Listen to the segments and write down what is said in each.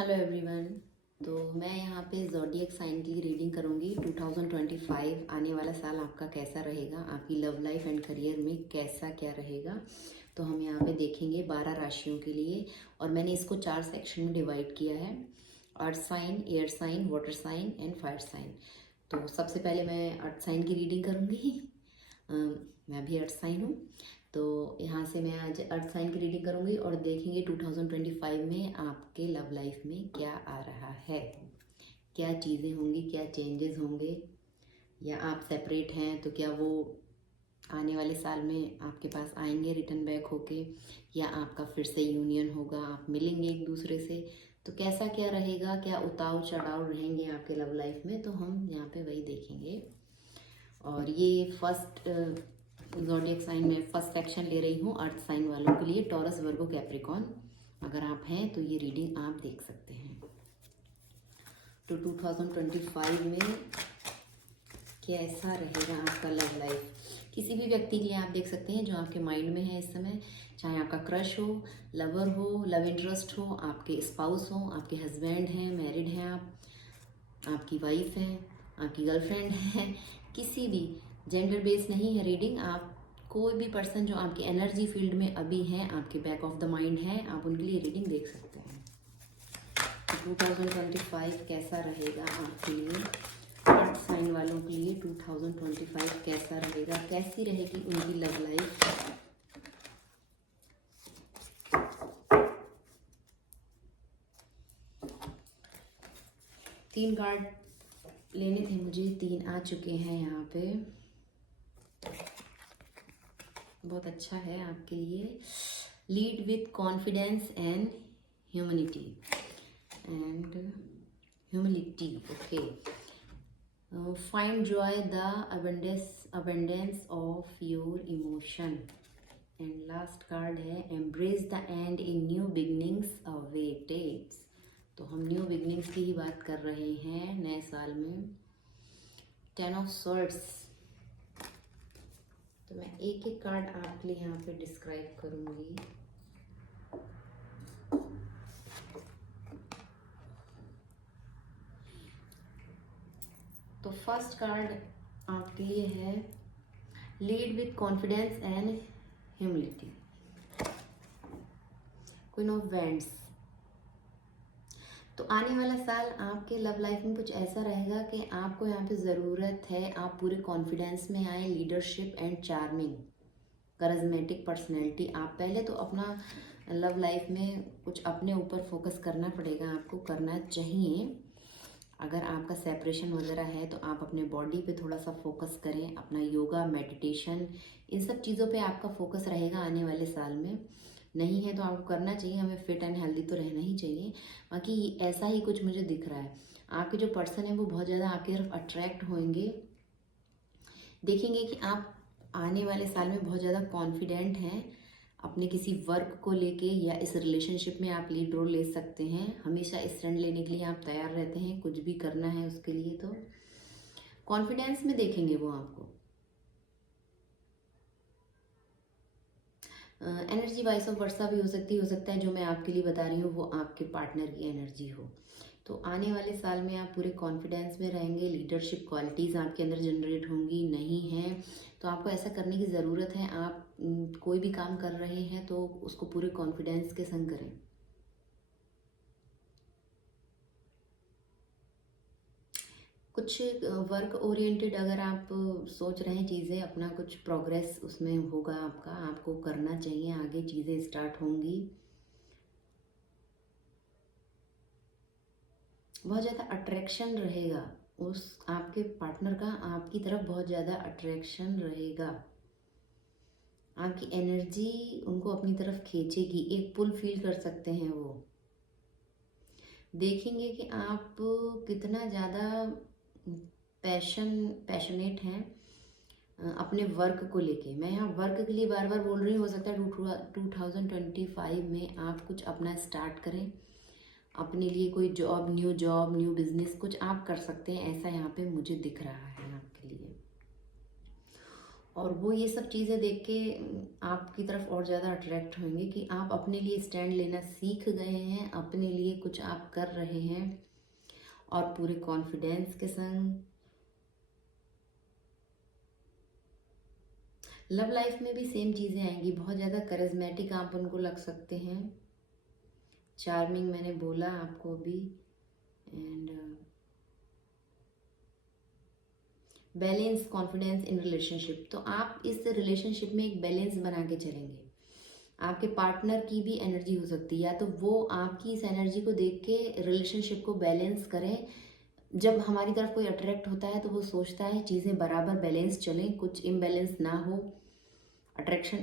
Hello everyone. तो मैं यहाँ पे ज़ोडिएक साइन की रीडिंग करूँगी। 2025 आने वाला साल आपका कैसा रहेगा, आपकी लव लाइफ एंड करियर में कैसा क्या रहेगा। तो हम यहाँ पे देखेंगे 12 राशियों के लिए, और मैंने इसको 4 सेक्शन में डिवाइड किया है: earth sign, air sign, water sign and fire sign. तो सबसे पहले मैं अर्थ साइन की रीडिंग करूँगी। मैं भी अर्थ साइन हूँ, तो यहाँ से मैं आज अर्थ साइन की रीडिंग करूँगी और देखेंगे 2025 में आपके लव लाइफ में क्या आ रहा है, क्या चीज़ें होंगी, क्या चेंजेस होंगे, या आप सेपरेट हैं तो क्या वो आने वाले साल में आपके पास आएंगे रिटर्न बैक होके, या आपका फिर से यूनियन होगा, आप मिलेंगे एक दूसरे से। तो कैसा क्या रहेगा, क्या उतार चढ़ाव रहेंगे आपके लव लाइफ में, तो हम यहाँ पे वही देखेंगे। और ये फर्स्ट ज़ोडिएक साइन में फर्स्ट सेक्शन ले रही हूँ अर्थ साइन वालों के लिए, टॉरस, वर्गो, कैप्रिकॉन। अगर आप हैं तो ये रीडिंग आप देख सकते हैं। तो 2025 में कैसा रहेगा आपका लव लाइफ, किसी भी व्यक्ति के लिए आप देख सकते हैं जो आपके माइंड में है इस समय, चाहे आपका क्रश हो, लवर हो, लव इंटरेस्ट हो, आपके स्पाउस हो, आपके हस्बैंड हैं, मैरिड हैं आप, आपकी वाइफ है, आपकी गर्लफ्रेंड है, किसी भी जेंडर बेस नहीं है रीडिंग। आप कोई भी पर्सन जो आपकी एनर्जी फील्ड में अभी हैं, आपके बैक ऑफ द माइंड है, आप उनके लिए रीडिंग देख सकते हैं। 2025 कैसा रहेगा आपके लिए, अर्थ साइन वालों के लिए 2025 कैसा रहेगा, कैसी रहेगी उनकी लव लाइफ। तीन कार्ड लेने थे मुझे, 3 आ चुके हैं यहाँ पे। बहुत अच्छा है आपके लिए। Lead with confidence and humility okay. Find joy the abundance of your emotion. And last card है embrace the end in new beginnings awaits. तो हम न्यू बिगनिंग्स की ही बात कर रहे हैं नए साल में। 10 ऑफ स्वॉर्ड्स। तो मैं एक एक कार्ड आपके लिए यहाँ पे डिस्क्राइब करूँगी। तो फर्स्ट कार्ड आपके लिए है lead with confidence and humility. Queen of wands. तो आने वाला साल आपके लव लाइफ में कुछ ऐसा रहेगा कि आपको यहाँ पे ज़रूरत है आप पूरे कॉन्फिडेंस में आए, leadership and charming, charismatic personality. आप पहले तो अपना लव लाइफ में कुछ अपने ऊपर फोकस करना पड़ेगा, आपको करना चाहिए। अगर आपका सेपरेशन वगैरह है तो आप अपने बॉडी पे थोड़ा सा फोकस करें, अपना योगा, मेडिटेशन, इन सब चीज़ों पे आपका फोकस रहेगा आने वाले साल में। नहीं है तो आपको करना चाहिए, हमें फिट एंड हेल्दी तो रहना ही चाहिए। बाकी ऐसा ही कुछ मुझे दिख रहा है, आपके जो पर्सन है वो बहुत ज़्यादा आपकी तरफ अट्रैक्ट होंगे। देखेंगे कि आप आने वाले साल में बहुत ज़्यादा कॉन्फिडेंट हैं अपने किसी वर्क को लेके, या इस रिलेशनशिप में आप लीड रोल ले सकते हैं। हमेशा स्टैंड लेने के लिए आप तैयार रहते हैं, कुछ भी करना है उसके लिए तो कॉन्फिडेंस में देखेंगे वो आपको। एनर्जी वाइस ऑफ वर्षा भी हो सकता है जो मैं आपके लिए बता रही हूँ वो आपके पार्टनर की एनर्जी हो। तो आने वाले साल में आप पूरे कॉन्फिडेंस में रहेंगे, लीडरशिप क्वालिटीज़ आपके अंदर जनरेट होंगी। नहीं है तो आपको ऐसा करने की ज़रूरत है, आप कोई भी काम कर रहे हैं तो उसको पूरे कॉन्फिडेंस के संग करें। कुछ वर्क ओरिएंटेड अगर आप सोच रहे हैं चीज़ें, अपना कुछ प्रोग्रेस उसमें होगा आपका, आपको करना चाहिए, आगे चीज़ें स्टार्ट होंगी। बहुत ज़्यादा अट्रैक्शन रहेगा उस आपके पार्टनर का, आपकी तरफ बहुत ज़्यादा अट्रैक्शन रहेगा। आपकी एनर्जी उनको अपनी तरफ खींचेगी, एक पुल फील कर सकते हैं वो। देखेंगे कि आप कितना ज़्यादा पैशनेट हैं अपने वर्क को लेके। मैं यहाँ वर्क के लिए बार बार बोल रही हूँ, हो सकता है 2025 में आप कुछ अपना स्टार्ट करें, अपने लिए कोई जॉब, न्यू बिजनेस कुछ आप कर सकते हैं, ऐसा यहाँ पे मुझे दिख रहा है आपके लिए। और वो ये सब चीज़ें देख के आपकी तरफ और ज़्यादा अट्रैक्ट होंगे कि आप अपने लिए स्टैंड लेना सीख गए हैं, अपने लिए कुछ आप कर रहे हैं और पूरे कॉन्फिडेंस के संग। लव लाइफ में भी सेम चीज़ें आएंगी, बहुत ज़्यादा करिज्मेटिक आप उनको लग सकते हैं, चार्मिंग मैंने बोला आपको अभी, and balance, confidence in relationship. तो आप इस रिलेशनशिप में एक बैलेंस बना के चलेंगे। आपके पार्टनर की भी एनर्जी हो सकती है, या तो वो आपकी इस एनर्जी को देख के रिलेशनशिप को बैलेंस करें। जब हमारी तरफ कोई अट्रैक्ट होता है तो वो सोचता है चीज़ें बराबर बैलेंस चलें, कुछ इम्बैलेंस ना हो, अट्रैक्शन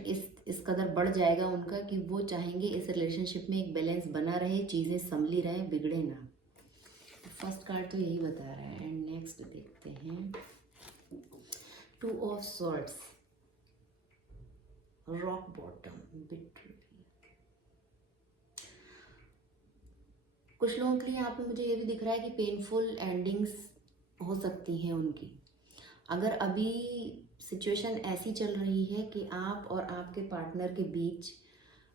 इस कदर बढ़ जाएगा उनका कि वो चाहेंगे इस रिलेशनशिप में एक बैलेंस बना रहे, चीज़ें संभली रहे, बिगड़े ना। फर्स्ट कार्ड तो यही बता रहा है। एंड नेक्स्ट देखते हैं, 2 of swords, rock bottom, betrayal. कुछ लोगों के लिए यहाँ पे मुझे ये भी दिख रहा है कि पेनफुल एंडिंग्स हो सकती हैं उनकी। अगर अभी सिचुएशन ऐसी चल रही है कि आप और आपके पार्टनर के बीच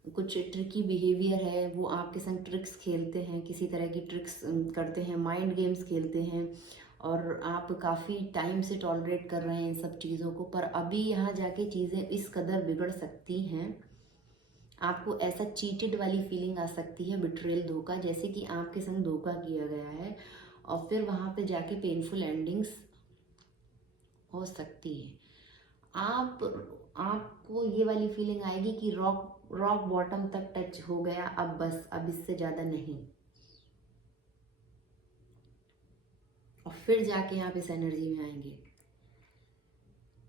कुछ ट्रिकी बिहेवियर है, वो आपके संग ट्रिक्स खेलते हैं, किसी तरह की ट्रिक्स करते हैं, माइंड गेम्स खेलते हैं, और आप काफ़ी टाइम से टॉलरेट कर रहे हैं इन सब चीज़ों को, पर अभी यहाँ जाके चीज़ें इस कदर बिगड़ सकती हैं, आपको ऐसा चीटेड वाली फीलिंग आ सकती है, बिट्रेयल, धोखा, जैसे कि आपके संग धोखा किया गया है, और फिर वहाँ पे जाके पेनफुल एंडिंग्स हो सकती है। आपको ये वाली फीलिंग आएगी कि रॉक बॉटम तक टच हो गया, अब बस, अब इससे ज़्यादा नहीं, और फिर जाके आप इस एनर्जी में आएंगे।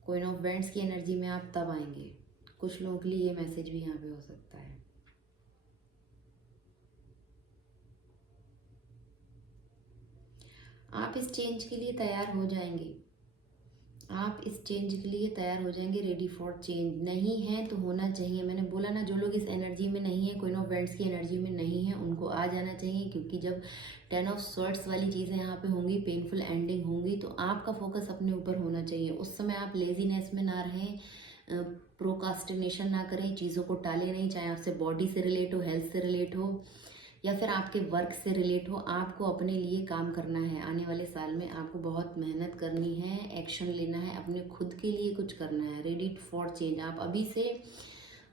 क्वीन ऑफ वेंट्स की एनर्जी में आप तब आएंगे। कुछ लोगों के लिए ये मैसेज भी यहाँ पे हो सकता है। आप इस चेंज के लिए तैयार हो जाएंगे, आप इस चेंज के लिए तैयार हो जाएंगे, रेडी फॉर चेंज। नहीं है तो होना चाहिए, मैंने बोला ना, जो लोग इस एनर्जी में नहीं है, क्वीन ऑफ वेंट्स की एनर्जी में नहीं है, उनको आ जाना चाहिए, क्योंकि जब 10 ऑफ स्वॉर्ड्स वाली चीज़ें यहाँ पे होंगी, पेनफुल एंडिंग होंगी, तो आपका फोकस अपने ऊपर होना चाहिए। उस समय आप लेजीनेस में ना रहें, प्रोकास्टिनेशन ना करें, चीज़ों को टालें नहीं, चाहे आपसे बॉडी से रिलेट हो, हेल्थ से रिलेट हो, या फिर आपके वर्क से रिलेट हो। आपको अपने लिए काम करना है। आने वाले साल में आपको बहुत मेहनत करनी है, एक्शन लेना है, अपने खुद के लिए कुछ करना है, रेडी फॉर चेंज। आप अभी से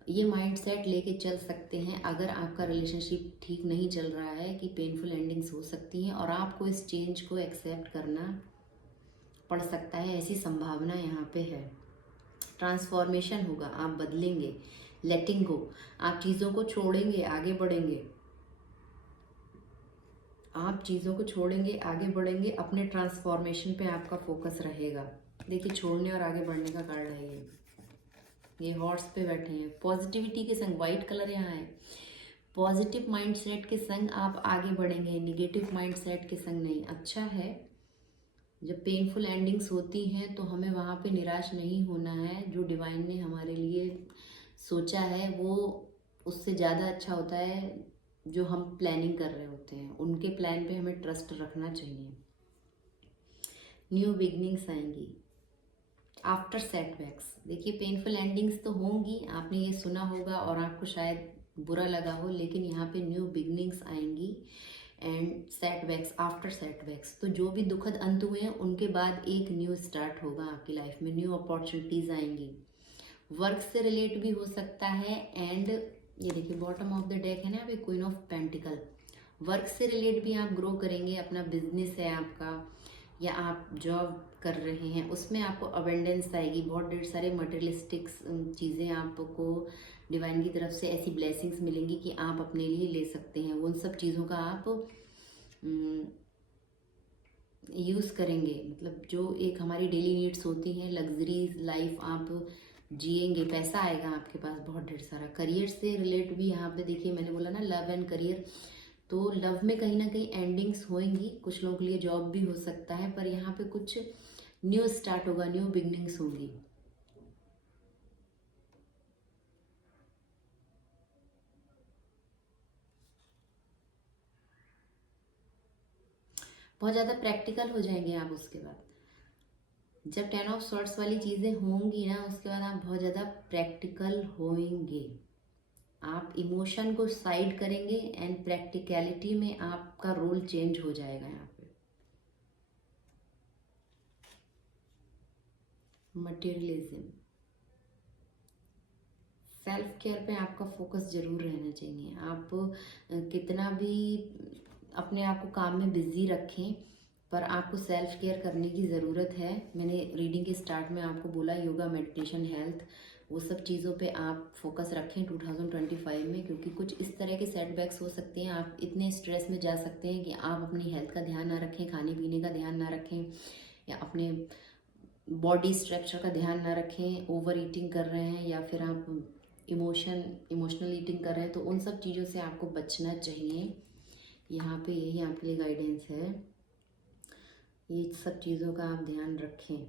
ये माइंड सेट लेके चल सकते हैं, अगर आपका रिलेशनशिप ठीक नहीं चल रहा है, कि पेनफुल एंडिंग्स हो सकती हैं, और आपको इस चेंज को एक्सेप्ट करना पड़ सकता है, ऐसी संभावना यहाँ पे है। ट्रांसफॉर्मेशन होगा, आप बदलेंगे, लेटिंग गो, आप चीज़ों को छोड़ेंगे, आगे बढ़ेंगे, आप चीज़ों को छोड़ेंगे, आगे बढ़ेंगे, अपने ट्रांसफॉर्मेशन पे आपका फोकस रहेगा। देखिए, छोड़ने और आगे बढ़ने का कार्ड है ये हॉर्स पे बैठे हैं, पॉजिटिविटी के संग, वाइट कलर यहाँ है, पॉजिटिव माइंडसेट के संग आप आगे बढ़ेंगे, निगेटिव माइंडसेट के संग नहीं। अच्छा है, जब पेनफुल एंडिंग्स होती हैं तो हमें वहाँ पे निराश नहीं होना है। जो डिवाइन ने हमारे लिए सोचा है वो उससे ज़्यादा अच्छा होता है जो हम प्लानिंग कर रहे होते हैं। उनके प्लान पे हमें ट्रस्ट रखना चाहिए। न्यू बिगनिंग्स आएंगी आफ्टर सेटबैक्स। देखिए, पेनफुल एंडिंग्स तो होंगी, आपने ये सुना होगा और आपको शायद बुरा लगा हो, लेकिन यहाँ पे न्यू बिगनिंग्स आएंगी एंड सेटबैक्स, आफ्टर सेटबैक्स। तो जो भी दुखद अंत हुए हैं उनके बाद एक न्यू स्टार्ट होगा आपकी लाइफ में, न्यू अपॉर्चुनिटीज़ आएंगी। वर्क से रिलेट भी हो सकता है, एंड ये देखिए बॉटम ऑफ द डेक है ना, अभी क्वीन ऑफ पेंटिकल। वर्क से रिलेट भी आप ग्रो करेंगे, अपना बिजनेस है आपका, या आप जॉब कर रहे हैं, उसमें आपको अबेंडेंस आएगी, बहुत ढेर सारे मटेरियलिस्टिक चीज़ें आपको डिवाइन की तरफ से ऐसी ब्लेसिंग्स मिलेंगी कि आप अपने लिए ले सकते हैं। उन सब चीज़ों का आप यूज़ करेंगे, मतलब जो एक हमारी डेली नीड्स होती हैं, लग्जरी लाइफ आप जिएंगे, पैसा आएगा आपके पास बहुत ढेर सारा। करियर से रिलेट भी यहाँ पे देखिए, मैंने बोला ना लव एंड करियर, तो लव में कहीं ना कहीं एंडिंग्स होंगी, कुछ लोगों के लिए जॉब भी हो सकता है, पर यहाँ पे कुछ न्यू स्टार्ट होगा, न्यू बिगनिंग्स होंगी। बहुत ज़्यादा प्रैक्टिकल हो जाएंगे आप उसके बाद। जब 10 ऑफ सॉर्ट्स वाली चीज़ें होंगी ना, उसके बाद आप बहुत ज़्यादा प्रैक्टिकल होंगे। आप इमोशन को साइड करेंगे एंड प्रैक्टिकलिटी में आपका रोल चेंज हो जाएगा। यहाँ पे मटेरियलिज्म, सेल्फ केयर पे आपका फोकस जरूर रहना चाहिए। आप कितना भी अपने आप को काम में बिजी रखें, पर आपको सेल्फ केयर करने की ज़रूरत है। मैंने रीडिंग के स्टार्ट में आपको बोला योगा, मेडिटेशन, हेल्थ, वो सब चीज़ों पे आप फोकस रखें 2025 में, क्योंकि कुछ इस तरह के सेटबैक्स हो सकते हैं। आप इतने स्ट्रेस में जा सकते हैं कि आप अपनी हेल्थ का ध्यान ना रखें, खाने पीने का ध्यान ना रखें, या अपने बॉडी स्ट्रक्चर का ध्यान ना रखें, ओवर ईटिंग कर रहे हैं, या फिर आप इमोशनल ईटिंग कर रहे हैं। तो उन सब चीज़ों से आपको बचना चाहिए। यहाँ पे यही आपके लिए गाइडेंस है, ये सब चीज़ों का आप ध्यान रखें।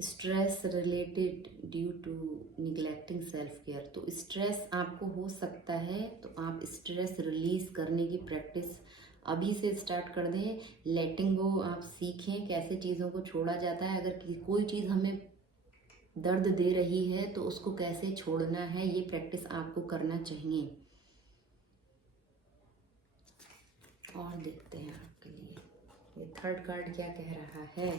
Stress related due to neglecting self care, तो स्ट्रेस आपको हो सकता है, तो आप स्ट्रेस रिलीज करने की प्रैक्टिस अभी से स्टार्ट कर दें। लेटिंग गो आप सीखें, कैसे चीज़ों को छोड़ा जाता है। अगर कोई चीज़ हमें दर्द दे रही है तो उसको कैसे छोड़ना है, ये प्रैक्टिस आपको करना चाहिए। और देखते हैं आपके लिए ये थर्ड कार्ड क्या कह रहा है।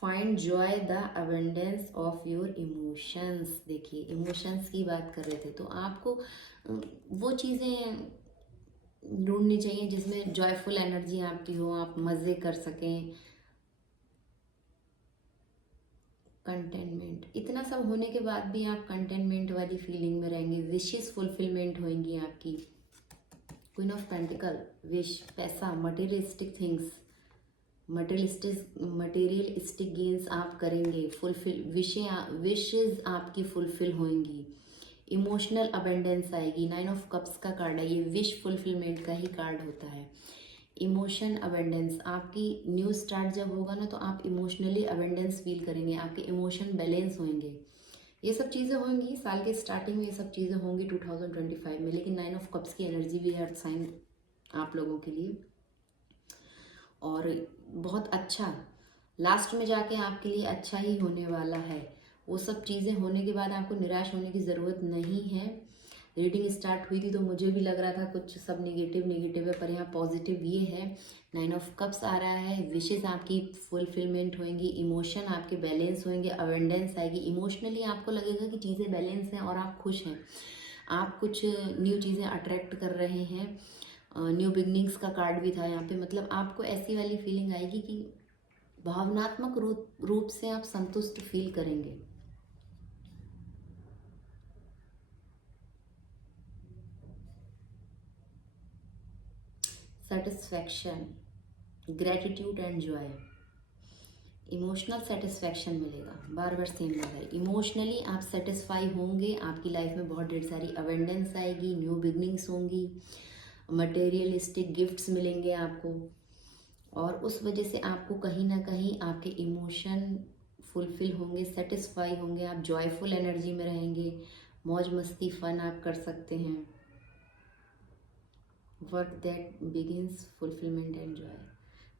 Find joy the abundance of your emotions. देखिए, इमोशंस की बात कर रहे थे, तो आपको वो चीज़ें ढूंढनी चाहिए जिसमें जॉयफुल एनर्जी आपकी हो, आप मज़े कर सकें। कंटेनमेंट, इतना सब होने के बाद भी आप कंटेनमेंट वाली फीलिंग में रहेंगे। विशेस फुलफिलमेंट होंगी आपकी। क्वीन ऑफ पेंटिकल, विश, पैसा, मटेरियलिस्टिक थिंग्स, मटेरियलिस्टिक गेन्स आप करेंगे। विशेज आपकी फुलफिल होंगी। इमोशनल अबेंडेंस आएगी। 9 ऑफ कप्स का कार्ड है, ये विश फुलफिलमेंट का ही कार्ड होता है। इमोशन अबेंडेंस, आपकी न्यू स्टार्ट जब होगा ना, तो आप इमोशनली अबेंडेंस फील करेंगे, आपके इमोशन बैलेंस होंगे। ये सब चीज़ें होंगी साल के स्टार्टिंग में, ये सब चीज़ें होंगी 2025 में। लेकिन 9 ऑफ कप्स की एनर्जी भी है साइन आप लोगों के लिए, और बहुत अच्छा लास्ट में जाके आपके लिए अच्छा ही होने वाला है। वो सब चीज़ें होने के बाद आपको निराश होने की ज़रूरत नहीं है। रीडिंग स्टार्ट हुई थी तो मुझे भी लग रहा था कुछ सब नेगेटिव है, पर यहाँ पॉजिटिव ये है। 9 ऑफ कप्स आ रहा है। विशेज़ आपकी फुलफिलमेंट होंगी, इमोशन आपके बैलेंस होंगे, अवेंडेंस आएगी। इमोशनली आपको लगेगा कि चीज़ें बैलेंस हैं और आप खुश हैं। आप कुछ न्यू चीज़ें अट्रैक्ट कर रहे हैं। न्यू बिगनिंग्स का कार्ड भी था यहाँ पे, मतलब आपको ऐसी वाली फीलिंग आएगी कि भावनात्मक रूप से आप संतुष्ट फील करेंगे। Satisfaction, gratitude and Joy, emotional satisfaction मिलेगा। बार बार सेम लग रहा है। इमोशनली आप सेटिस्फाई होंगे, आपकी लाइफ में बहुत ढेर सारी अवेंडेंस आएगी, न्यू बिगनिंग्स होंगी, मटेरियलिस्टिक गिफ्ट्स मिलेंगे आपको, और उस वजह से आपको कहीं ना कहीं आपके इमोशन फुलफिल होंगे, सेटिस्फाई होंगे, आप जॉयफुल एनर्जी में रहेंगे, मौज मस्ती फन आप कर सकते हैं। Work that begins fulfilment and Joy,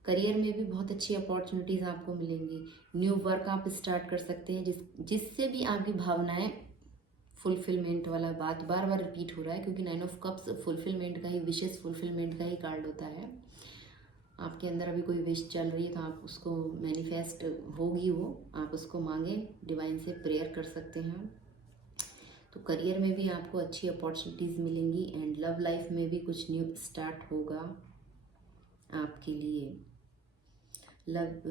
career में भी बहुत अच्छी अपॉर्चुनिटीज़ आपको मिलेंगी। न्यू वर्क आप स्टार्ट कर सकते हैं जिससे भी आपकी भावनाएं फुलफिलमेंट वाला बात बार बार रिपीट हो रहा है, क्योंकि 9 ऑफ कप्स फुलफिलमेंट का ही, विशेष फुलफिलमेंट का ही कार्ड होता है। आपके अंदर अभी कोई विश चल रही है तो आप उसको मैनिफेस्ट होगी, वो आप उसको मांगे, डिवाइन से प्रेयर कर सकते हैं। तो करियर में भी आपको अच्छी अपॉर्चुनिटीज़ मिलेंगी, एंड लव लाइफ में भी कुछ न्यू स्टार्ट होगा आपके लिए। Love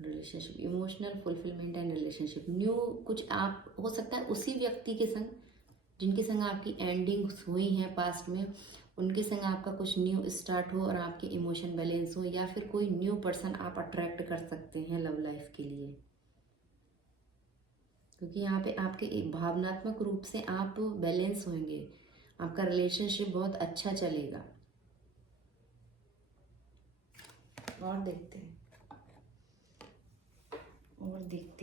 relationship, emotional fulfilment and relationship, new कुछ आप हो सकता है उसी व्यक्ति के संग जिनके संग आपकी एंडिंग्स हुई हैं पास्ट में, उनके संग आपका कुछ न्यू स्टार्ट हो और आपके इमोशन बैलेंस हो, या फिर कोई न्यू पर्सन आप अट्रैक्ट कर सकते हैं लव लाइफ के लिए, क्योंकि यहाँ पे आपके एक भावनात्मक रूप से आप बैलेंस होंगे, आपका रिलेशनशिप बहुत अच्छा चलेगा। और देखते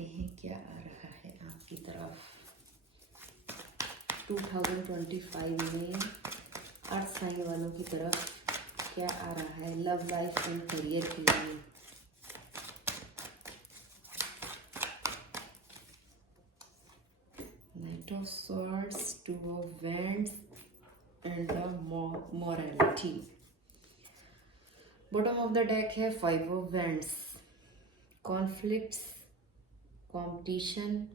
हैं क्या आ रहा है आपकी तरफ 2025 में अर्थ साइन वालों की तरफ। क्या आ रहा है लव लाइफ एंड करियर के लिए। Knight of swords, two of wands and the morality. Bottom of the deck है five of wands, conflicts, competition,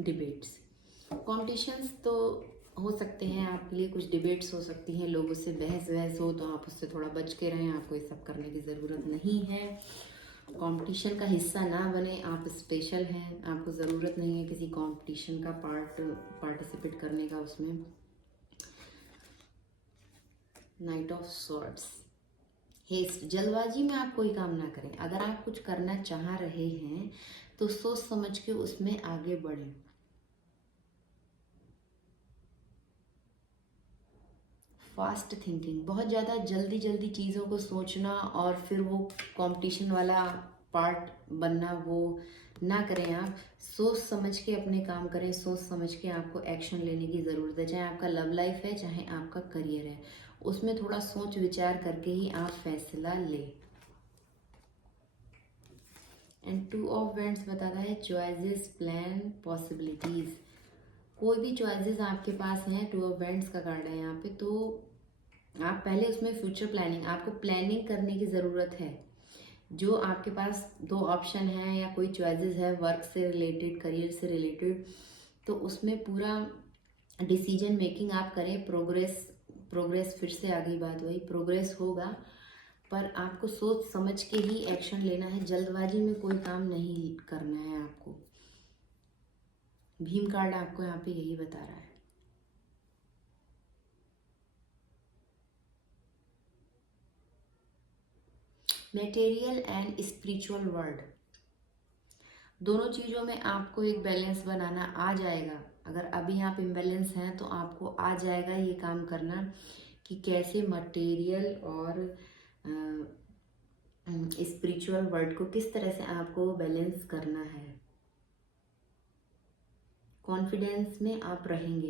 debates. Competitions तो हो सकते हैं आपके लिए, कुछ डिबेट्स हो सकती हैं, लोगों से बहस हो, तो आप उससे थोड़ा बच के रहें, आपको ये सब करने की ज़रूरत नहीं है। कंपटीशन का हिस्सा ना बने, आप स्पेशल हैं, आपको ज़रूरत नहीं है किसी कंपटीशन का पार्टिसिपेट करने का उसमें। नाइट ऑफ सॉर्ड्स, हेस्ट, जल्दबाजी में आप कोई काम ना करें। अगर आप कुछ करना चाह रहे हैं तो सोच समझ के उसमें आगे बढ़ें। फास्ट थिंकिंग, बहुत ज़्यादा जल्दी जल्दी चीज़ों को सोचना और फिर वो कंपटीशन वाला पार्ट बनना, वो ना करें। आप सोच समझ के अपने काम करें, सोच समझ के आपको एक्शन लेने की ज़रूरत है। चाहे आपका लव लाइफ है, चाहे आपका करियर है, उसमें थोड़ा सोच विचार करके ही आप फैसला लें। एंड टू ऑफ वैंड्स बताता है चॉइसेस, प्लान, पॉसिबिलिटीज़। कोई भी चॉइसेस आपके पास हैं, टू ऑफ वैंड्स का कार्ड है यहाँ पे, तो आप पहले उसमें फ्यूचर प्लानिंग, आपको प्लानिंग करने की ज़रूरत है। जो आपके पास दो ऑप्शन हैं या कोई चॉइसेस है वर्क से रिलेटेड, करियर से रिलेटेड, तो उसमें पूरा डिसीजन मेकिंग आप करें। प्रोग्रेस फिर से आगे बात वही, प्रोग्रेस होगा, पर आपको सोच समझ के ही एक्शन लेना है। जल्दबाजी में कोई काम नहीं करना है आपको। भीम कार्ड आपको यहाँ पे यही बता रहा है। मटेरियल एंड स्पिरिचुअल वर्ल्ड, दोनों चीज़ों में आपको एक बैलेंस बनाना आ जाएगा। अगर अभी आप इम्बैलेंस हैं तो आपको आ जाएगा ये काम करना कि कैसे मटेरियल और स्पिरिचुअल वर्ल्ड को किस तरह से आपको बैलेंस करना है। कॉन्फिडेंस में आप रहेंगे,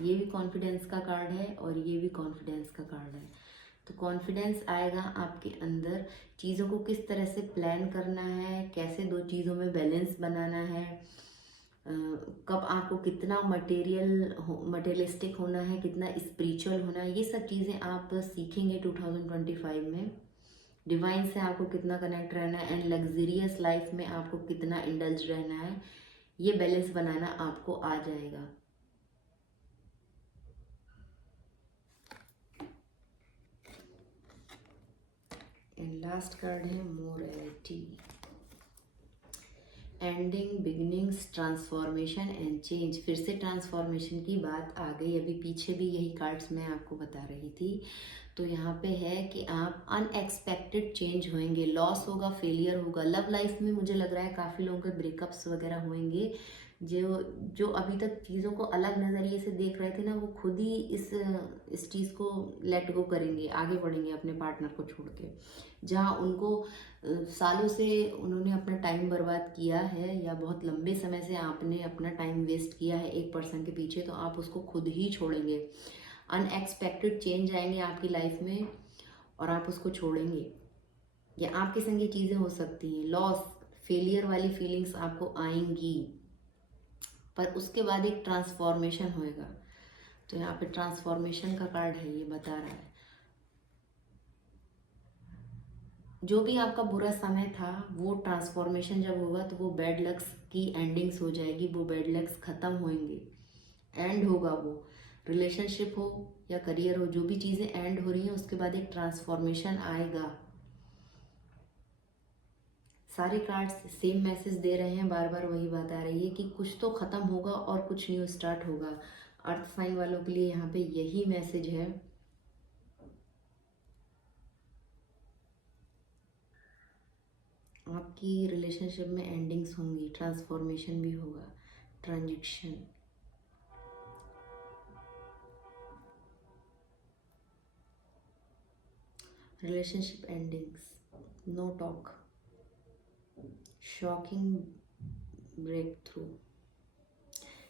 ये भी कॉन्फिडेंस का कार्ड है और ये भी कॉन्फिडेंस का कार्ड है। तो कॉन्फिडेंस आएगा आपके अंदर, चीज़ों को किस तरह से प्लान करना है, कैसे दो चीज़ों में बैलेंस बनाना है, कब आपको कितना मटेरियलिस्टिक होना है, कितना स्पिरिचुअल होना है, ये सब चीज़ें आप सीखेंगे 2025 में। डिवाइन से आपको कितना कनेक्ट रहना है एंड लग्जरियस लाइफ में आपको कितना इंडल्ज रहना है, ये बैलेंस बनाना आपको आ जाएगा। एंड लास्ट कार्ड है morality, ending, beginnings, transformation and change. फिर से ट्रांसफॉर्मेशन की बात आ गई, अभी पीछे भी यही कार्ड्स मैं आपको बता रही थी। तो यहाँ पे है कि आप अनएक्सपेक्टेड चेंज होंगे, लॉस होगा, फेलियर होगा। लव लाइफ में मुझे लग रहा है काफ़ी लोगों के ब्रेकअप्स वगैरह होंगे। जो अभी तक चीज़ों को अलग नज़रिए से देख रहे थे ना, वो खुद ही इस चीज़ को लेट गो करेंगे, आगे बढ़ेंगे अपने पार्टनर को छोड़ के। जहाँ उनको सालों से उन्होंने अपना टाइम बर्बाद किया है या बहुत लंबे समय से आपने अपना टाइम वेस्ट किया है एक पर्सन के पीछे, तो आप उसको खुद ही छोड़ेंगे। अनएक्सपेक्टेड चेंज आएंगे आपकी लाइफ में और आप उसको छोड़ेंगे, या आपके संग ये चीज़ें हो सकती हैं। लॉस, फेलियर वाली फीलिंग्स आपको आएंगी, पर उसके बाद एक ट्रांसफॉर्मेशन होएगा। तो यहाँ पे ट्रांसफॉर्मेशन का कार्ड है, ये बता रहा है जो भी आपका बुरा समय था, वो ट्रांसफॉर्मेशन जब होगा तो वो बैड लक्स की एंडिंग्स हो जाएगी, वो बैड लक्स खत्म होंगे, एंड होगा। वो रिलेशनशिप हो या करियर हो, जो भी चीज़ें एंड हो रही हैं उसके बाद एक ट्रांसफॉर्मेशन आएगा। सारे कार्ड्स सेम मैसेज दे रहे हैं, बार बार वही बात आ रही है कि कुछ तो ख़त्म होगा और कुछ न्यू स्टार्ट होगा। अर्थ साइन वालों के लिए यहाँ पे यही मैसेज है। आपकी रिलेशनशिप में एंडिंग्स होंगी, ट्रांसफॉर्मेशन भी होगा, transition. Relationship endings, no talk, shocking breakthrough,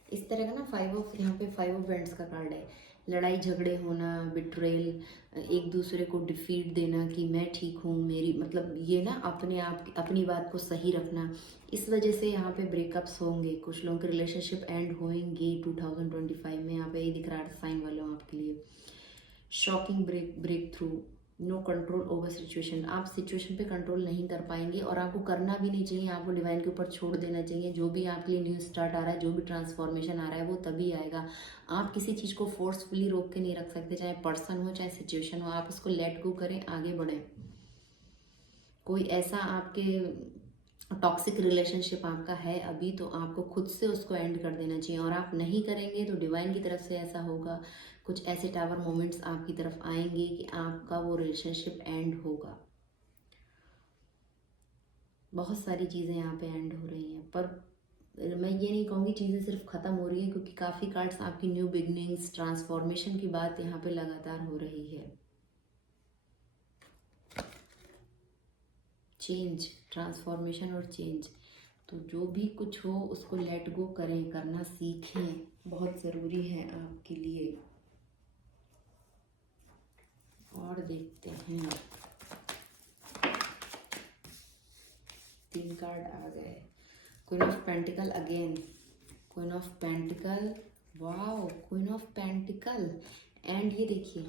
इस तरह का ना। यहाँ पे फाइव ऑफ वैंड्स का कार्ड है लड़ाई झगड़े होना, बिट्रेल, एक दूसरे को डिफीट देना कि मैं ठीक हूँ, मेरी मतलब ये ना अपने आप अपनी बात को सही रखना, इस वजह से यहाँ पे ब्रेकअप्स होंगे। कुछ लोगों के रिलेशनशिप एंड होंगे 2025 में। यहाँ पे ये दिख रहा है साइन वालों आपके लिए। Shocking breakthrough, no control over situation. आप सिचुएशन पे कंट्रोल नहीं कर पाएंगे और आपको करना भी नहीं चाहिए, आपको डिवाइन के ऊपर छोड़ देना चाहिए। जो भी आपके लिए न्यू स्टार्ट आ रहा है, जो भी ट्रांसफॉर्मेशन आ रहा है, वो तभी आएगा। आप किसी चीज़ को फोर्सफुली रोक के नहीं रख सकते, चाहे पर्सन हो चाहे सिचुएशन हो। आप उसको लेट गो करें, आगे बढ़ें। कोई ऐसा आपके टॉक्सिक रिलेशनशिप आपका है अभी, तो आपको खुद से उसको एंड कर देना चाहिए। और आप नहीं करेंगे तो डिवाइन की तरफ से ऐसा होगा, कुछ ऐसे टावर मोमेंट्स आपकी तरफ आएंगे कि आपका वो रिलेशनशिप एंड होगा। बहुत सारी चीज़ें यहाँ पे एंड हो रही हैं, पर मैं ये नहीं कहूँगी चीज़ें सिर्फ ख़त्म हो रही हैं, क्योंकि काफ़ी कार्ड्स आपकी न्यू बिगनिंग्स, ट्रांसफॉर्मेशन की बात यहाँ पे लगातार हो रही है। चेंज, ट्रांसफॉर्मेशन और चेंज, तो जो भी कुछ हो उसको लेट गो करें, करना सीखें, बहुत ज़रूरी है आपके लिए। और देखते हैं, 3 कार्ड आ गए। Queen of pentacle again, queen of pentacle, wow, queen of pentacle, and ये देखिए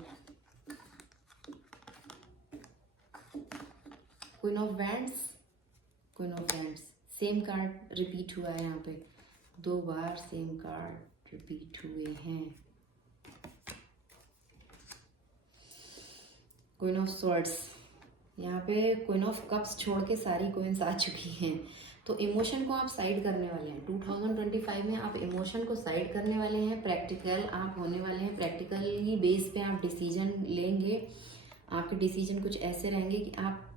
queen of wands, queen of wands. Same card repeat हुआ है यहाँ पे, 2 बार सेम कार्ड रिपीट हुए हैं। क्वीन ऑफ स्वॉर्ड्स, यहाँ पे क्वीन ऑफ कप्स छोड़ के सारी क्वींस आ चुकी हैं। तो इमोशन को आप साइड करने वाले हैं 2025 में। आप इमोशन को साइड करने वाले हैं, प्रैक्टिकल आप होने वाले हैं। प्रैक्टिकली बेस पे आप डिसीजन लेंगे। आपके डिसीजन कुछ ऐसे रहेंगे कि आप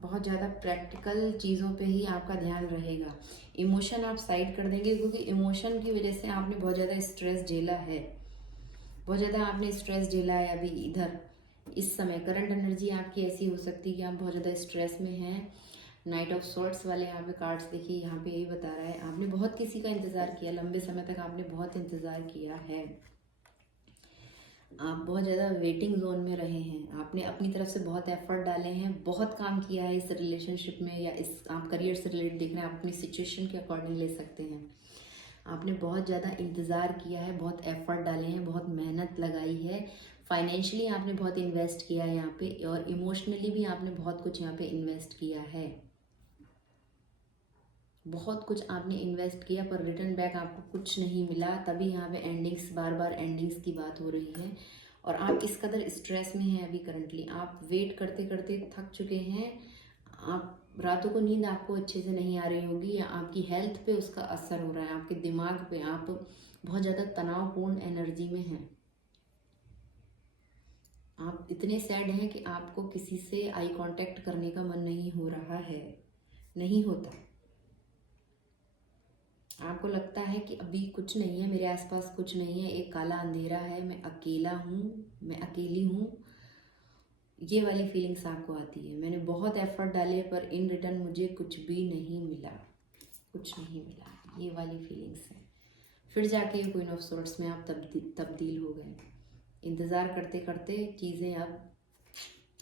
बहुत ज़्यादा प्रैक्टिकल चीज़ों पे ही आपका ध्यान रहेगा। इमोशन आप साइड कर देंगे, क्योंकि इमोशन की वजह से आपने बहुत ज़्यादा स्ट्रेस झेला है, बहुत ज़्यादा आपने स्ट्रेस झेला है अभी इधर। इस समय करंट एनर्जी आपकी ऐसी हो सकती है कि आप बहुत ज़्यादा स्ट्रेस में हैं। नाइट ऑफ सॉर्ट्स वाले यहाँ पे कार्ड्स देखिए, यहाँ पे यही बता रहा है आपने बहुत किसी का इंतज़ार किया, लंबे समय तक आपने बहुत इंतज़ार किया है। आप बहुत ज़्यादा वेटिंग जोन में रहे हैं, आपने अपनी तरफ से बहुत एफर्ट डाले हैं, बहुत काम किया है इस रिलेशनशिप में, या इस आप करियर से रिलेटेड देख रहे हैं, आप अपनी सिचुएशन के अकॉर्डिंग ले सकते हैं। आपने बहुत ज़्यादा इंतज़ार किया है, बहुत एफर्ट डाले हैं, बहुत मेहनत लगाई है। फाइनेंशियली आपने बहुत इन्वेस्ट किया है यहाँ पे, और इमोशनली भी आपने बहुत कुछ यहाँ पे इन्वेस्ट किया है। बहुत कुछ आपने इन्वेस्ट किया, पर रिटर्न बैक आपको कुछ नहीं मिला। तभी यहाँ पे एंडिंग्स, बार बार एंडिंग्स की बात हो रही है। और आप इस कदर स्ट्रेस में हैं अभी करंटली, आप वेट करते करते थक चुके हैं। आप रातों को नींद आपको अच्छे से नहीं आ रही होगी, या आपकी हेल्थ पे उसका असर हो रहा है, आपके दिमाग पे। आप बहुत ज़्यादा तनावपूर्ण एनर्जी में हैं। आप इतने सैड हैं कि आपको किसी से आई कांटेक्ट करने का मन नहीं हो रहा है, नहीं होता। आपको लगता है कि अभी कुछ नहीं है, मेरे आसपास कुछ नहीं है, एक काला अंधेरा है, मैं अकेला हूँ, मैं अकेली हूँ। ये वाली फीलिंग्स आपको आती है। मैंने बहुत एफर्ट डाले, पर इन रिटर्न मुझे कुछ भी नहीं मिला, कुछ नहीं मिला, ये वाली फीलिंग्स है। फिर जाके क्वीन ऑफ सोर्ड्स में आप तब्दील हो गए। इंतज़ार करते करते चीज़ें अब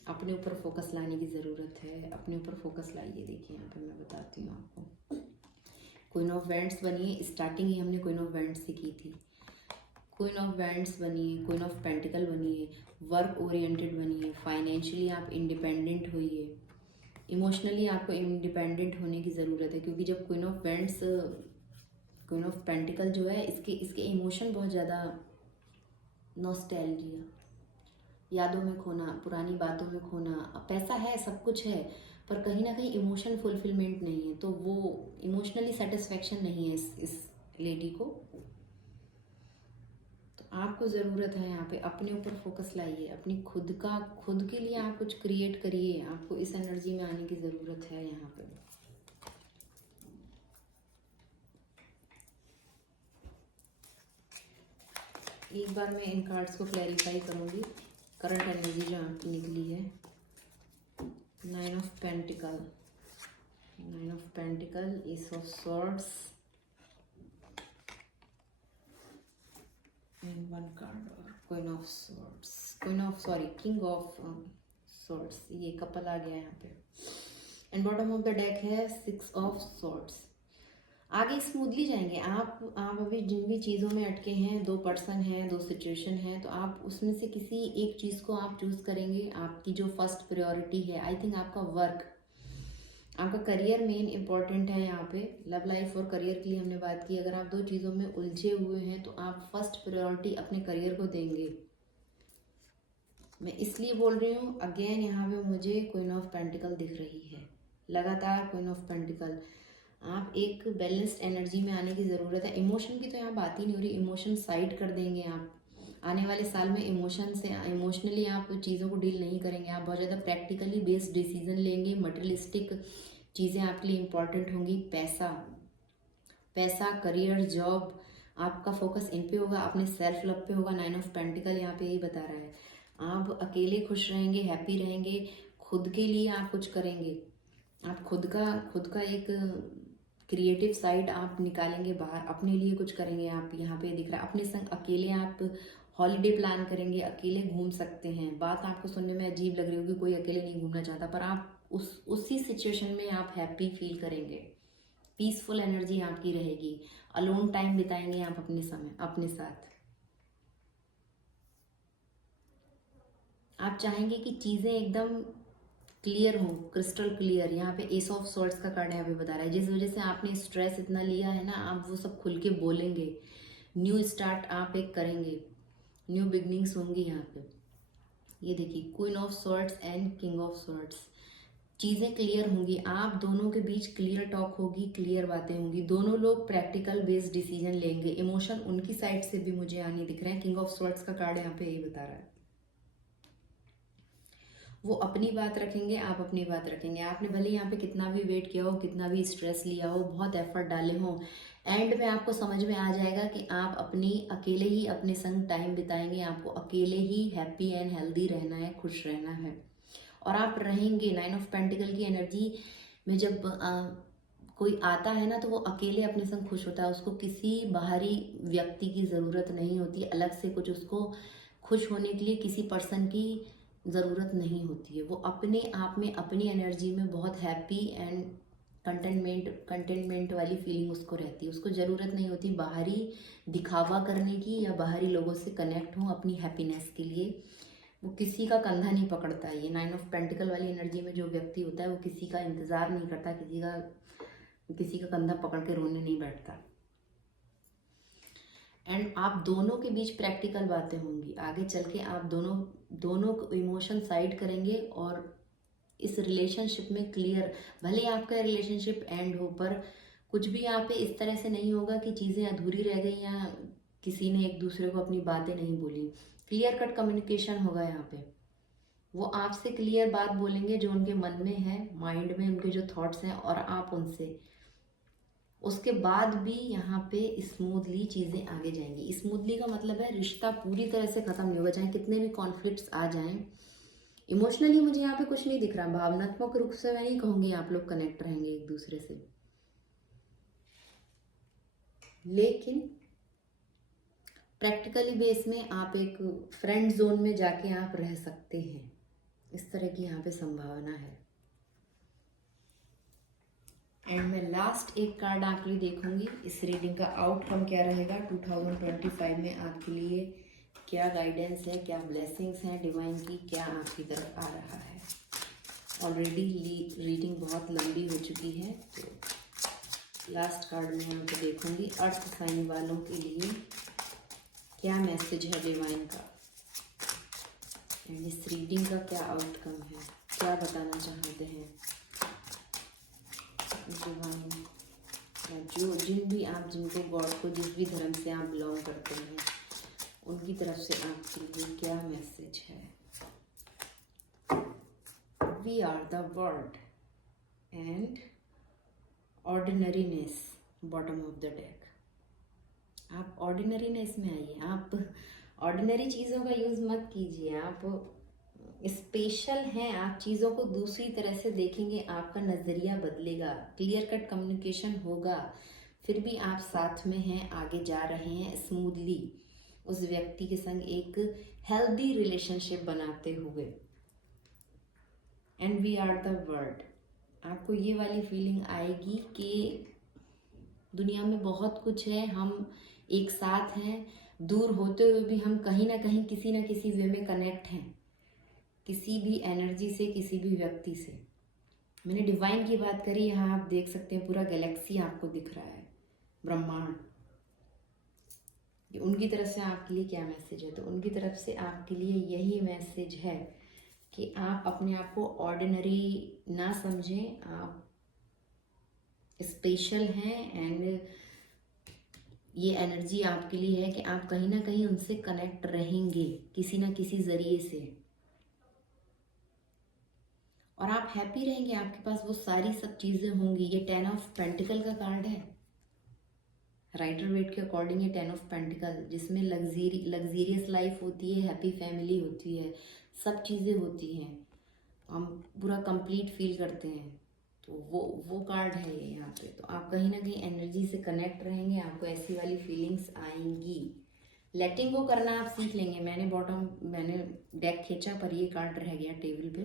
अपने ऊपर फोकस लाने की ज़रूरत है, अपने ऊपर फोकस लाइए। देखिए यहाँ पे मैं बताती हूँ आपको, क्वीन ऑफ वैंड्स बनिए। स्टार्टिंग ही हमने क्वीन ऑफ वैंड्स से की थी। क्वीन ऑफ वैंड्स बनिए, क्वीन ऑफ पेंटिकल बनिए, वर्क ओरिएंटेड बनिए, फाइनेंशियली आप इंडिपेंडेंट होइए। इमोशनली आपको इंडिपेंडेंट होने की ज़रूरत है, क्योंकि जब queen of wands, queen of pentacle जो है, इसके इमोशन बहुत ज़्यादा नॉस्टैल्जिया, यादों में खोना, पुरानी बातों में खोना। पैसा है, सब कुछ है, पर कहीं ना कहीं इमोशन फुलफिलमेंट नहीं है, तो वो इमोशनली सेटिस्फेक्शन नहीं है इस लेडी को। तो आपको ज़रूरत है यहाँ पे अपने ऊपर फोकस लाइए, अपनी खुद के लिए आप कुछ क्रिएट करिए। आपको इस एनर्जी में आने की ज़रूरत है यहाँ पे। एक बार मैं इन कार्ड्स को क्लैरिफाई करूँगी, करंट एनर्जी जो आपकी निकली है। 9 of pentacle, 9 of pentacle, S of swords and 1 card और किंग ऑफ सॉर्ड्स, ये कपल आ गया यहाँ पे। And bottom of the deck है 6 ऑफ सॉर्ड्स। आगे स्मूथली जाएंगे आप अभी जिन भी चीज़ों में अटके हैं, 2 पर्सन हैं, 2 सिचुएशन है, तो आप उसमें से किसी एक चीज़ को आप चूज़ करेंगे। आपकी जो फर्स्ट प्रायोरिटी है, आई थिंक आपका वर्क, आपका करियर मेन इंपॉर्टेंट है यहाँ पे। लव लाइफ और करियर के लिए हमने बात की। अगर आप 2 चीज़ों में उलझे हुए हैं तो आप फर्स्ट प्रायोरिटी अपने करियर को देंगे। मैं इसलिए बोल रही हूँ, अगेन यहाँ पे मुझे क्वीन ऑफ पेंटिकल दिख रही है, लगातार क्वीन ऑफ पेंटिकल। आप एक बैलेंस्ड एनर्जी में आने की ज़रूरत है। इमोशन की तो यहाँ बात ही नहीं हो रही, इमोशन साइड कर देंगे आप। आने वाले साल में इमोशनली आप चीज़ों को डील नहीं करेंगे। आप बहुत ज़्यादा प्रैक्टिकली बेस्ड डिसीजन लेंगे। मटेरियलिस्टिक चीज़ें आपके लिए इम्पॉर्टेंट होंगी। पैसा, करियर, जॉब, आपका फोकस इन पे होगा, अपने सेल्फ लव पे होगा। 9 ऑफ पेंटिकल यहाँ पे यही बता रहा है। आप अकेले खुश रहेंगे, हैप्पी रहेंगे, खुद के लिए आप कुछ करेंगे। आप खुद का एक क्रिएटिव साइड आप निकालेंगे बाहर, अपने लिए कुछ करेंगे। आप यहाँ पे दिख रहा है अपने संग अकेले आप हॉलीडे प्लान करेंगे, अकेले घूम सकते हैं। बात आपको सुनने में अजीब लग रही होगी, कोई अकेले नहीं घूमना चाहता, पर आप उसी सिचुएशन में आप हैप्पी फील करेंगे। पीसफुल एनर्जी आपकी रहेगी। अलोन टाइम बिताएंगे आप अपने साथ। आप चाहेंगे कि चीज़ें एकदम क्लियर हो, क्रिस्टल क्लियर। यहाँ पे एस ऑफ सॉर्ड्स का कार्ड यहाँ पे बता रहा है, जिस वजह से आपने स्ट्रेस इतना लिया है ना, आप वो सब खुल के बोलेंगे। न्यू स्टार्ट आप एक करेंगे, न्यू बिगनिंग्स होंगी यहाँ पे। ये देखिए queen of swords and king of swords. चीज़ें क्लियर होंगी, आप दोनों के बीच क्लियर टॉक होगी, क्लियर बातें होंगी। दोनों लोग प्रैक्टिकल बेस्ड डिसीजन लेंगे। इमोशन उनकी साइड से भी मुझे आने दिख रहे हैं। किंग ऑफ सॉर्ड्स का कार्ड यहाँ पे यही बता रहा है। वो अपनी बात रखेंगे, आप अपनी बात रखेंगे। आपने भले यहाँ पे कितना भी वेट किया हो, कितना भी स्ट्रेस लिया हो, बहुत एफर्ट डाले हो, एंड में आपको समझ में आ जाएगा कि आप अकेले ही अपने संग टाइम बिताएंगे। आपको अकेले ही हैप्पी एंड हेल्दी रहना है, खुश रहना है, और आप रहेंगे। 9 ऑफ पेंटिकल की एनर्जी में जब कोई आता है ना, तो वो अकेले अपने संग खुश होता है। उसको किसी बाहरी व्यक्ति की ज़रूरत नहीं होती, अलग से कुछ उसको खुश होने के लिए किसी पर्सन की ज़रूरत नहीं होती है। वो अपने आप में, अपनी एनर्जी में बहुत हैप्पी एंड कंटेनमेंट वाली फीलिंग उसको रहती है। उसको ज़रूरत नहीं होती बाहरी दिखावा करने की या बाहरी लोगों से कनेक्ट हो अपनी हैप्पीनेस के लिए। वो किसी का कंधा नहीं पकड़ता है। ये 9 ऑफ पेंटिकल वाली एनर्जी में जो व्यक्ति होता है, वो किसी का इंतज़ार नहीं करता, किसी का कंधा पकड़ के रोने नहीं बैठता। एंड आप दोनों के बीच प्रैक्टिकल बातें होंगी। आगे चल के आप दोनों इमोशन साइड करेंगे और इस रिलेशनशिप में क्लियर, भले आपका रिलेशनशिप एंड हो, पर कुछ भी यहाँ पे इस तरह से नहीं होगा कि चीज़ें अधूरी रह गई या किसी ने एक दूसरे को अपनी बातें नहीं बोली। क्लियर कट कम्युनिकेशन होगा यहाँ पे। वो आपसे क्लियर बात बोलेंगे जो उनके मन में है, माइंड में उनके जो थॉट्स हैं, और आप उनसे। उसके बाद भी यहाँ पे स्मूथली चीज़ें आगे जाएंगी। स्मूथली का मतलब है रिश्ता पूरी तरह से ख़त्म नहीं होगा, चाहे कितने भी कॉन्फ्लिक्ट्स आ जाएं। इमोशनली मुझे यहाँ पे कुछ नहीं दिख रहा, भावनात्मक रूप से मैं नहीं कहूँगी आप लोग कनेक्ट रहेंगे एक दूसरे से, लेकिन प्रैक्टिकली बेस में आप एक फ्रेंड जोन में जाके आप रह सकते हैं। इस तरह की यहाँ पे संभावना है। एंड मैं लास्ट एक कार्ड आपके लिए देखूंगी, इस रीडिंग का आउटकम क्या रहेगा। 2025 में आपके लिए क्या गाइडेंस है, क्या ब्लेसिंग्स हैं डिवाइन की, क्या आपकी तरफ आ रहा है। ऑलरेडी रीडिंग बहुत लंबी हो चुकी है, तो लास्ट कार्ड में यहाँ पे देखूंगी अर्थ साइन वालों के लिए क्या मैसेज है डिवाइन का, एंड इस रीडिंग का क्या आउटकम है, क्या बताना चाहते हैं डिवाइन। जिनको गॉड को जिस भी धर्म से आप बिलोंग करते हैं, उनकी तरफ से आपके लिए क्या मैसेज है। We are the world and ordinariness, bottom of the deck. आप ऑर्डिनरीनेस में आइए, आप ऑर्डिनरी चीज़ों का यूज़ मत कीजिए। आप स्पेशल हैं, आप चीज़ों को दूसरी तरह से देखेंगे, आपका नज़रिया बदलेगा, क्लियर कट कम्युनिकेशन होगा। फिर भी आप साथ में हैं, आगे जा रहे हैं स्मूथली। उस व्यक्ति के संग एक हेल्दी रिलेशनशिप बनाते हुए। And we are the world. आपको ये वाली फीलिंग आएगी कि दुनिया में बहुत कुछ है, हम एक साथ हैं, दूर होते हुए भी हम कहीं ना कहीं किसी ना किसी वे में कनेक्ट हैं, किसी भी एनर्जी से, किसी भी व्यक्ति से। मैंने डिवाइन की बात करी, यहाँ आप देख सकते हैं पूरा गैलेक्सी आपको दिख रहा है, ब्रह्मांड। उनकी तरफ से आपके लिए क्या मैसेज है? तो उनकी तरफ से आपके लिए यही मैसेज है कि आप अपने आप को ऑर्डिनरी ना समझें, आप स्पेशल हैं। एंड ये एनर्जी आपके लिए है कि आप कहीं ना कहीं उनसे कनेक्ट रहेंगे किसी ना किसी जरिए से, और आप हैप्पी रहेंगे। आपके पास वो सारी सब चीज़ें होंगी। ये 10 ऑफ पेंटिकल का कार्ड है, राइटर वेट के अकॉर्डिंग। ये 10 ऑफ पेंटिकल, जिसमें लग्जीरियस लाइफ होती है, हैप्पी फैमिली होती है, सब चीज़ें होती हैं, हम पूरा कंप्लीट फील करते हैं। तो वो कार्ड है ये यहाँ पे। तो आप कहीं ना कहीं एनर्जी से कनेक्ट रहेंगे, आपको ऐसी वाली फीलिंग्स आएंगी। लेटिंग गो करना आप सीख लेंगे। मैंने डेक खींचा पर ये कार्ड रह गया टेबल पे,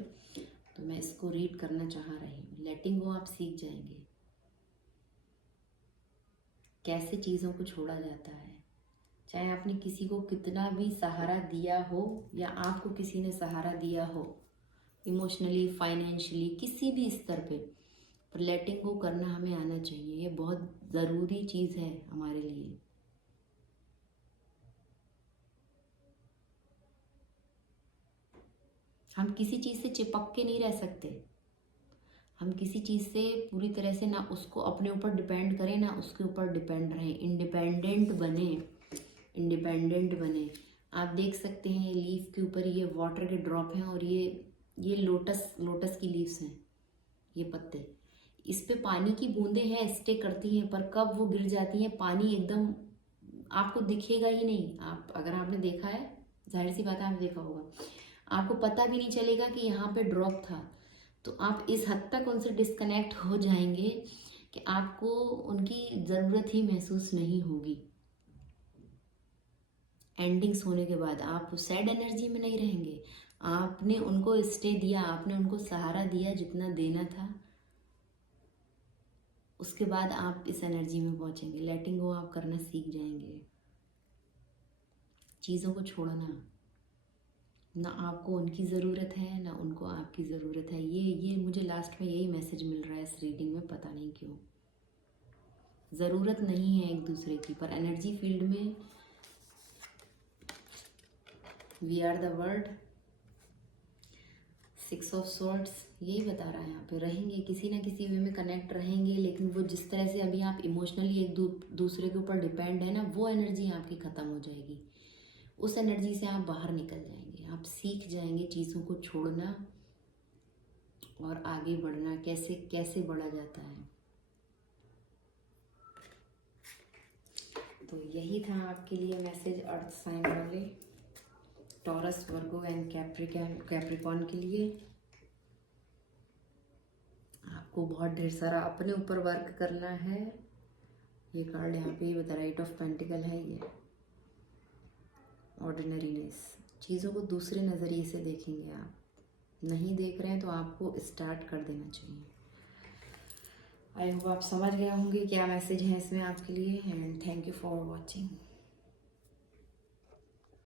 तो मैं इसको रीड करना चाह रही हूँ। लेटिंग गो आप सीख जाएंगे, कैसे चीज़ों को छोड़ा जाता है। चाहे आपने किसी को कितना भी सहारा दिया हो, या आपको किसी ने सहारा दिया हो, इमोशनली, फाइनेंशियली, किसी भी स्तर पे, पर लेटिंग गो करना हमें आना चाहिए। ये बहुत ज़रूरी चीज़ है हमारे लिए। हम किसी चीज़ से चिपक के नहीं रह सकते। हम किसी चीज़ से पूरी तरह से ना उसको अपने ऊपर डिपेंड करें, ना उसके ऊपर डिपेंड रहें। इंडिपेंडेंट बने, इंडिपेंडेंट बने। आप देख सकते हैं लीफ के ऊपर ये वाटर के ड्रॉप हैं, और ये लोटस की लीव्स हैं, ये पत्ते। इस पे पानी की बूंदें हैं, स्टे करती हैं, पर कब वो गिर जाती हैं, पानी एकदम आपको दिखेगा ही नहीं। आप अगर आपने देखा है, जाहिर सी बात है आपने देखा होगा, आपको पता भी नहीं चलेगा कि यहाँ पे ड्रॉप था। तो आप इस हद तक उनसे डिस्कनेक्ट हो जाएंगे कि आपको उनकी ज़रूरत ही महसूस नहीं होगी। एंडिंग्स होने के बाद आप सैड एनर्जी में नहीं रहेंगे। आपने उनको स्टे दिया, आपने उनको सहारा दिया जितना देना था, उसके बाद आप इस एनर्जी में पहुंचेंगे। लेटिंग गो आप करना सीख जाएंगे, चीज़ों को छोड़ना। ना आपको उनकी ज़रूरत है, ना उनको आपकी ज़रूरत है। ये मुझे लास्ट में यही मैसेज मिल रहा है इस रीडिंग में, पता नहीं क्यों। ज़रूरत नहीं है एक दूसरे की, पर एनर्जी फील्ड में we are the world. 6 of swords यही बता रहा है यहाँ पे। रहेंगे किसी ना किसी वे में कनेक्ट रहेंगे, लेकिन वो जिस तरह से अभी आप इमोशनली एक दूसरे के ऊपर डिपेंड है ना, वो एनर्जी आपकी ख़त्म हो जाएगी। उस एनर्जी से आप बाहर निकल जाएंगे। आप सीख जाएंगे चीज़ों को छोड़ना और आगे बढ़ना, कैसे कैसे बढ़ा जाता है। तो यही था आपके लिए मैसेज अर्थ साइन वाले, टॉरस, वर्गो एंड कैप्रिकॉन के लिए। आपको बहुत ढेर सारा अपने ऊपर वर्क करना है। ये कार्ड यहाँ पे बता रहा है, 8 ऑफ पेंटिकल है ये। ऑर्डिनरीनेस, चीज़ों को दूसरे नज़रिए से देखेंगे आप। नहीं देख रहे हैं तो आपको स्टार्ट कर देना चाहिए। आई होप आप समझ गए होंगे क्या मैसेज है इसमें आपके लिए। And thank you for watching.